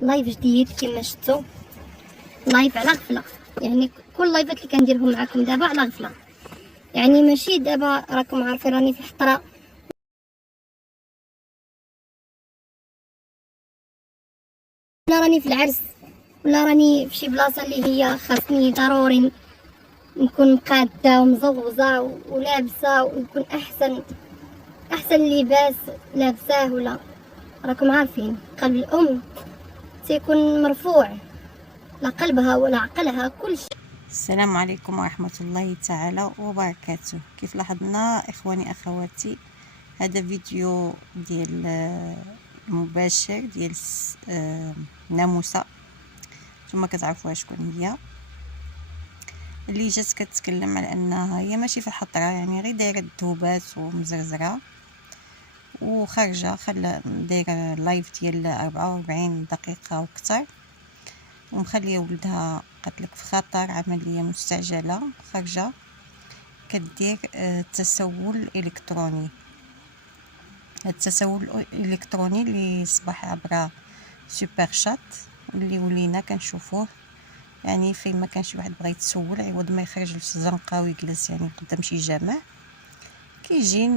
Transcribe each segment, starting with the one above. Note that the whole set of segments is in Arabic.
لايف جديد كما شفتوا، لايف على غفله. يعني كل اللايفات اللي كنديرهم معكم دابا على غفله، يعني ماشي دابا راكم عارفين راني في الحطره ولا راني في العرس ولا راني في شي بلاصه اللي هي خاصني ضروري نكون قاده ومزوزه ولابسه ونكون احسن لباس لابساه. ولا راكم عارفين قلب الام سيكون مرفوع، لا قلبها ولا عقلها كل شيء. السلام عليكم ورحمة الله تعالى وبركاته. كيف لاحظنا إخواني أخواتي، هذا فيديو ديال مباشر ديال ناموسة، نتوما كتعرفوها شكون هي، اللي جات كتكلم على انها هي ماشي في الحطره، يعني غير دايره الذوبات ومزرزره وخارجه دايره لايف ديال 44 دقيقه وكثر، ومخليه ولدها قتلك في خطر عمليه مستعجله، خارجه كدير تسول الكتروني. التسول الالكتروني اللي صبح عبر سوبر شات، واللي ولينا كنشوفوه يعني فين ما كان شي واحد بغا يتسول عوض ما يخرج للزنقه ويجلس يعني قدام شي جامع، كيجي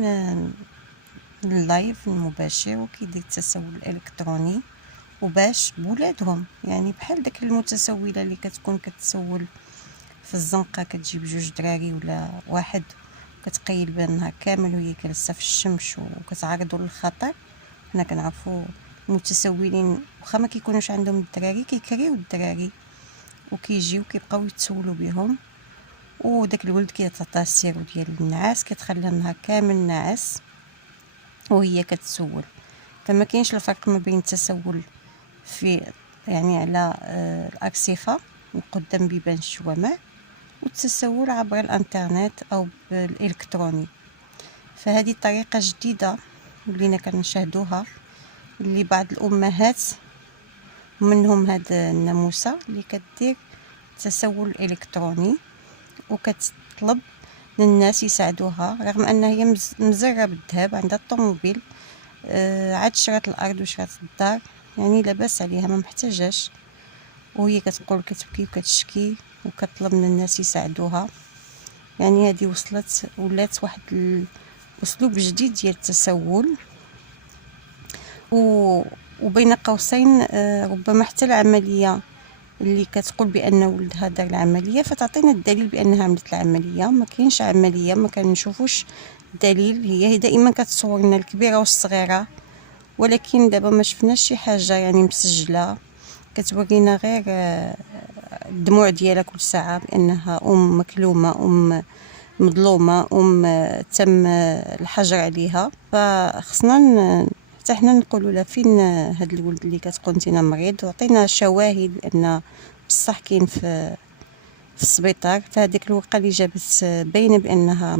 اللايف المباشر وكيدير التسول الالكتروني، وباش بولادهم يعني بحال داك المتسوله اللي كتكون كتسول في الزنقه، كتجيب جوج دراري ولا واحد كتقيل بها النهار كامل وهي جالسه في الشمس وكتعرضوا للخطر. حنا كنعرفوا المتسولين واخا ما كيكونوش عندهم الدراري كيكريو الدراري وكيجيو كيبقاو يتسولوا بهم، وداك الولد كيتعطى السيرو ديال النعاس، كيتخلى النهار كامل ناعس وهي كتسول. فما كاينش الفرق ما بين التسول في يعني على الارصفه وقدام بيبان الشوامع والتسول عبر الانترنت او بالالكتروني. فهذه طريقه جديده ولينا كنشاهدوها، اللي بعض الامهات منهم هاد الناموسه اللي كدير تسول الكتروني وكتطلب للناس يساعدوها، رغم انها هي مزره بالذهب، عندها الطوموبيل، عاد شرات الارض وشرات الدار، يعني لاباس عليها ما محتاجاش، وهي كتقول كتبكي وكتشكي وكتطلب من الناس يساعدوها. يعني هذه ولات واحد الاسلوب جديد ديال التسول، وبين قوسين ربما حتى العمليه اللي كتقول بان ولدها دار العمليه فتعطينا الدليل بانها عملت العمليه. ما كاينش عمليه، ما كنشوفوش دليل، هي دائما كتصور لنا الكبيره والصغيره، ولكن دابا ما شفناش شي حاجه يعني مسجله، كتورينا غير الدموع ديالها كل ساعه بانها ام مكلومه، ام مظلومه، تم الحجر عليها. فخصنا حتى حنا نقولوا لها فين هاد الولد اللي كتقول نتينا مريض، وعطينا شواهد بان بصح كاين في السبيطار. فهاديك الورقه اللي جابت باينه بانها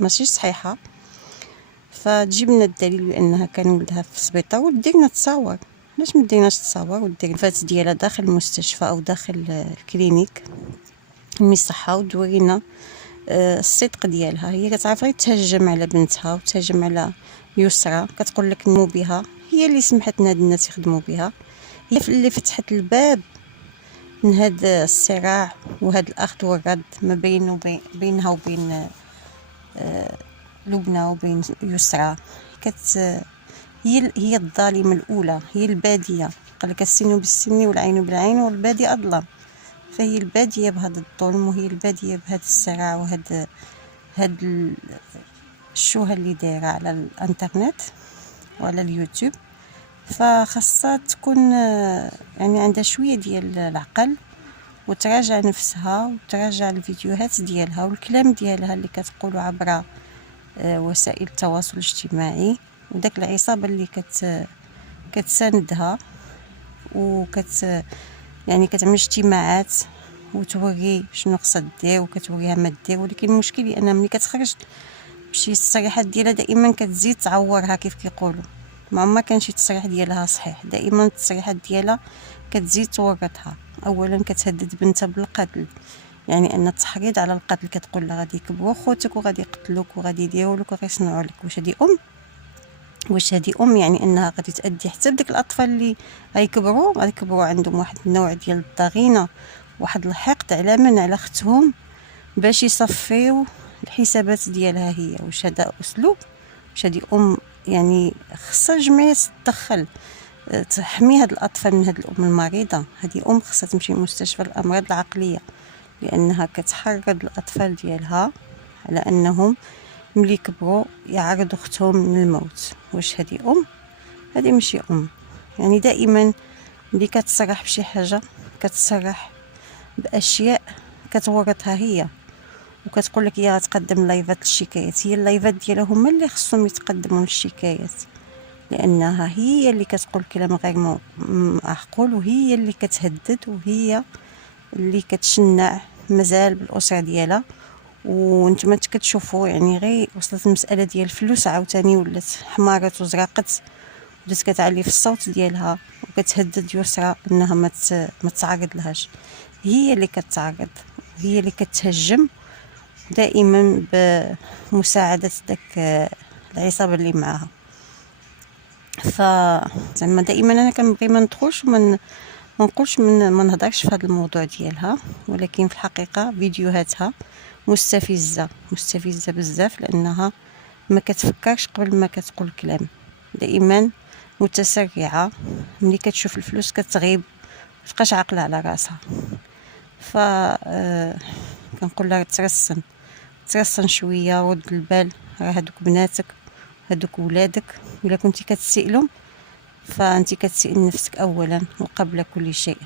ماشي صحيحه، فتجيب لنا الدليل بانها كان ولدها في السبيطار وديرنا تصاور. علاش ما ديناش تصاور ودير الفات ديالها داخل المستشفى او داخل الكلينيك المصحه وتورينا الصدق ديالها؟ هي كتعرف غير تهجم على بنتها وتهجم على يسرى، كتقول لك نمو بها، هي اللي سمحت لهاد الناس يخدموا بها، هي اللي فتحت الباب من هذا الصراع وهذا الاخذ والرد ما بينها وبين لبنى وبين يسرى. هي الظالمه الاولى، هي الباديه، قال لك السن بالسن والعين بالعين والبادي اظلم. فهي الباديه بهذا الظلم، وهي الباديه بهذا الصراع وهذا الشوهه اللي دايره على الانترنت وعلى اليوتيوب. فخاصها تكون يعني عندها شويه ديال العقل وتراجع نفسها وتراجع الفيديوهات ديالها والكلام ديالها اللي كتقوله عبر وسائل التواصل الاجتماعي، وداك العصابه اللي كتساندها يعني كتعمل اجتماعات وتوري شنو خصها دير وكتوريها ما دير. ولكن المشكل انها ملي كتخرج بشي تصريحات ديالها دائما كتزيد تعورها، كيف كيقولوا ما عمر كان شي تصريح ديالها صحيح، دائما التصريحات ديالها كتزيد تورطها. اولا كتهدد بنتها بالقتل، يعني ان التحريض على القتل، كتقول لها غادي يكبروا خوتك وغادي يقتلوك وغادي يديروا لك وغيصنعوا لك. واش هذه واش هذه يعني انها غادي تأدي حتى بديك الاطفال اللي غيكبروا عندهم واحد النوع ديال الضغينه، واحد الحقد على من، على اختهم، باش يصفيو الحسابات ديالها هي. واش هذا اسلوب؟ واش هذه يعني خصها الجمعيه تدخل تحمي هاد الاطفال من هاد الام المريضه. هذه خصها تمشي لمستشفى الامراض العقليه، لانها كتحرض الاطفال ديالها على انهم ملي يكبروا يعرضوا اختهم للموت. واش هذه هذه ماشي يعني دائما ملي كتصرح بشي حاجه كتصرح باشياء كتورطها هي، وكتقول لك هي غتقدم لايفات للشكايات. هي اللايفات ديالها هما اللي خصهم يتقدموا للشكايات، لانها هي اللي كتقول كلام غير معقول، وهي اللي كتهدد، وهي اللي كتشنع مازال بالاسره ديالها. وانتم كتشوفوا يعني غير وصلت المساله ديال الفلوس عاوتاني ولات حمارت وزرقت، بدات كتعلي في الصوت ديالها وكتهدد يسرى انها ما تعرض لهاش. هي اللي كتعرض، هي اللي كتهجم دائما بمساعده داك العصابه اللي معاها. زعما دائما انا كنبغي ما ندخلش وما نقولش ما نهضرش في هذا الموضوع ديالها، ولكن في الحقيقه فيديوهاتها مستفزه بزاف، لانها ما كتفكرش قبل ما كتقول كلام، دائما متسرعه. ملي كتشوف الفلوس كتغيب، متبقاش عاقله على راسها. كنقول لها ترسن شويه، ورد البال، راه هادوك بناتك، هادوك ولادك، الا كنتي كتسئلهم فانت كتسئل نفسك اولا وقبل كل شيء.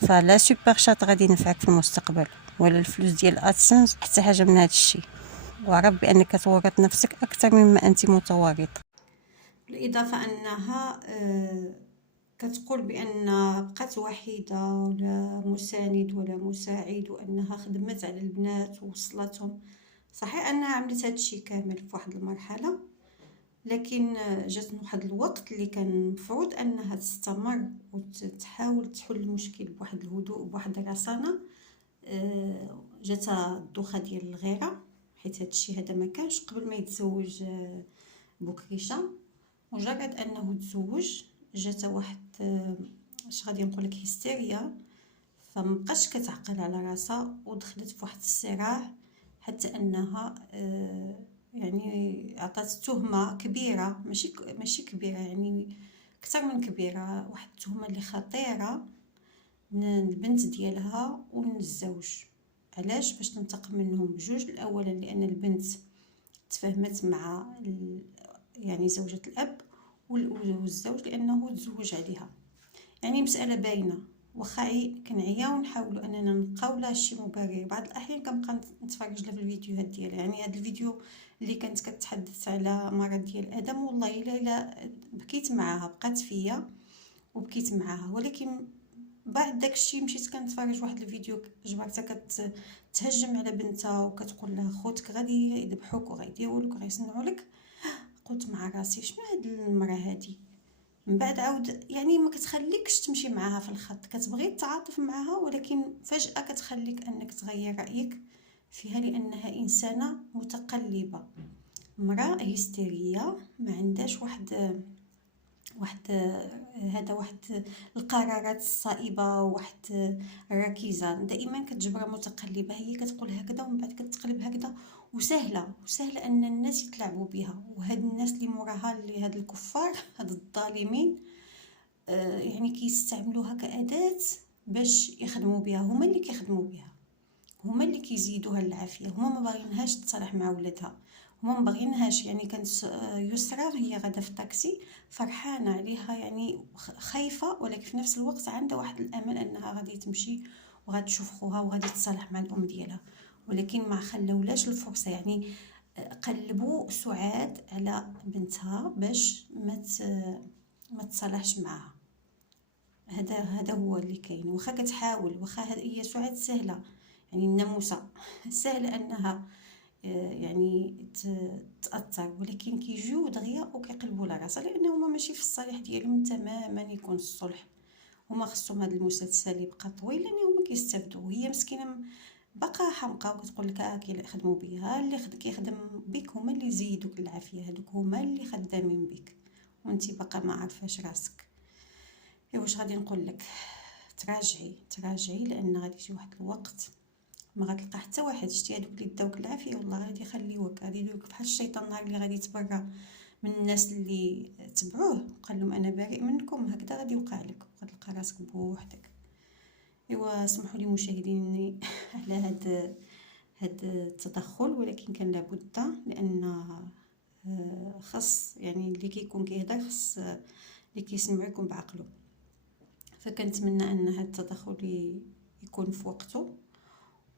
فلا سوبر شات غادي ينفعك في المستقبل، ولا الفلوس ديال ادسنس، حتى حاجه من هذا الشيء. وعرف بانك تورط نفسك اكثر مما انت متورط. بالاضافه انها كتقول بان بقات وحيده ولا مساند ولا مساعد، وانها خدمت على البنات ووصلتهم. صحيح انها عملت هذا الشيء كامل في واحد المرحله، لكن جات واحد الوقت اللي كان المفروض انها تستمر وتحاول تحل المشكل بواحد الهدوء بواحد الرصانه. جاتها الدوخه ديال الغيره، حيت هذا الشيء هذا ما كانش قبل ما يتزوج بوكريشه. مجرد انه تزوج جاتها واحد اش غادي نقول لك هيستيريا، فمبقاش كتعقل على راسها ودخلت في واحد الصراع، حتى انها يعني عطات تهمه كبيره، ماشي كبيره يعني اكثر من كبيره، واحد التهمه اللي خطيره من البنت ديالها ومن الزوج. علاش؟ باش تنتقم منهم بجوج. الاولا لان البنت تفاهمت مع يعني زوجة الاب، والزوج لانه تزوج عليها. يعني مساله باينه. واخا كنعيا ونحاولوا اننا نلقاو لها شي مبرر، بعض الاحيان كنبقى نتفرج لها في الفيديوهات ديالها. يعني هذا الفيديو اللي كانت كتحدث على مرض ديال ادم، والله الا بكيت معاها، بقات فيا وبكيت معاها. ولكن بعد داكشي مشيت كنتفرج واحد الفيديو، جبرتها كتهجم على بنتها وكتقول لها خوتك غادي يذبحوك وغيديروا لك وغيصنعوا لك. قلت مع راسي شنو هاد المراه هادي؟ من بعد عاود يعني ما كتخليكش تمشي معاها في الخط، كتبغي تتعاطف معاها ولكن فجأة كتخليك انك تغير رأيك فيها، لانها انسانة متقلبة، مرأة هستيرية، ما عندهاش واحد القرارات الصائبه، واحد الركيزه. دائما كتجبرها متقلبه، هي كتقول هكذا ومن بعد كتقلب هكذا، وسهله ان الناس يتلاعبوا بها. وهاد الناس اللي موراها، اللي هاد الكفار، هاد الظالمين، يعني كيستعملوها كأداة باش يخدموا بها. هما اللي كيخدموا بها، هما اللي كيزيدوها العافيه، هما ما باغينهاش تصالح مع ولادها، هما ما باغينهاش. يعني كانت يسرى هي غاده في الطاكسي فرحانه عليها، يعني خايفه، ولكن في نفس الوقت عندها واحد الامل انها غادي تمشي وغادي تشوف خوها وغادي تصالح مع الام ديالها. ولكن ما خلولاش الفرصه. يعني قلبوا سعاد على بنتها باش ما تصالحش معها. هذا هو اللي كاين. واخا كتحاول، واخا هي سعاد سهله، يعني الناموسه سهله انها يعني تاثر، ولكن كيجيو دغيا وكيقلبوا لها راسها، لانه هما ماشي في الصالح ديالهم تماما يكون الصلح. هما خصهم هذا المسلسل يبقى طويل، لان هما كيستافدوا. هي مسكينه باقا حمقى وكتقول لك كيخدموا بها. اللي كيخدم بك هما اللي يزيدوك العافيه، هذوك هما اللي خدامين بك. وانتي باقا ما عارفاش راسك. واش غادي نقول لك؟ تراجعي لان غادي يجي واحد الوقت ما غتلقى حتى واحد. شتي هادوك اللي داوك العافيه والله غادي يخليوك، غادي يديروك بحال الشيطان نهار اللي غادي يتبرى من الناس اللي تبعوه وقال لهم انا بريء منكم، هكذا غادي يوقع لك وغتلقى راسك بوحدك. اسمحوا لي مشاهديني على هاد التدخل، ولكن كان لابد، لان خاص يعني اللي كيكون كيهضر خاص اللي كيسمع يكون بعقله. فكنتمنى ان هاد التدخل يكون في وقته،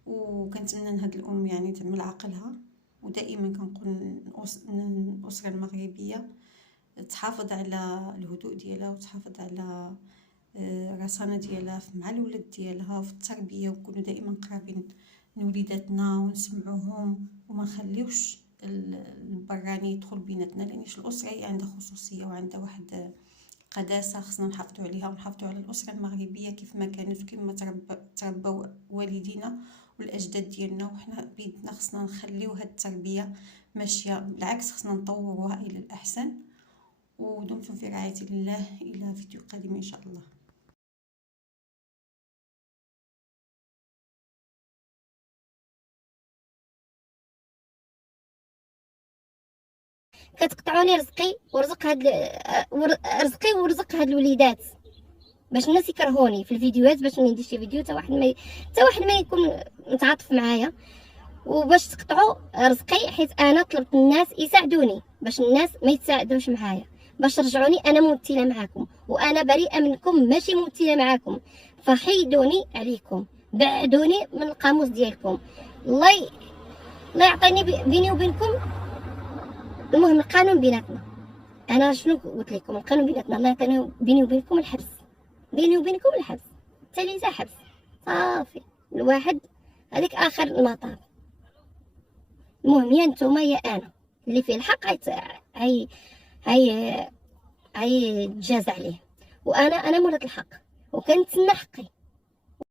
وكنتمنى ان هاد الام يعني تعمل عقلها. ودائما كنقول الاسره المغربيه تحافظ على الهدوء ديالها وتحافظ على رصانه ديالها مع الولد ديالها في التربيه، ونكونوا دائما قرابين من وليداتنا ونسمعوهم وما نخليوش البراني يدخل بيناتنا، لانش الاسره هي عندها خصوصيه وعندها واحد قداسه خصنا نحافظوا عليها، ونحافظوا على الاسره المغربيه كيف ما كانت وكيف ما تربوا والدينا والاجداد ديالنا، وحنا بيدنا خصنا نخليو هاد التربيه ماشيه، بالعكس خصنا نطوروها الى الاحسن. ودمتم في رعايه الله، الى فيديو قادم ان شاء الله. كتقطعوا لي رزقي ورزق هاد رزقي ورزق هاد الوليدات باش الناس يكرهوني في الفيديوهات، باش ما نديرش فيديو حتى واحد ما يكون متعاطف معايا، وباش تقطعوا رزقي حيت انا طلبت الناس يساعدوني باش الناس ما يتساعدوش معايا، باش ترجعوني انا ممثله معاكم، وانا بريئه منكم ماشي ممثله معاكم. فحيدوني عليكم، بعدوني من القاموس ديالكم. الله يعطيني بيني وبينكم. المهم القانون بيناتنا، انا شنو قلت لكم؟ القانون بيناتنا، الله يعطيني بيني وبينكم الحبس، بيني وبينكم الحبس، تاليزا حبس صافي. الواحد هذيك اخر المطاف. المهم يا نتوما يا انا اللي فيه الحق هي تجاز عليه، وانا مرات الحق وكنتسنى حقي.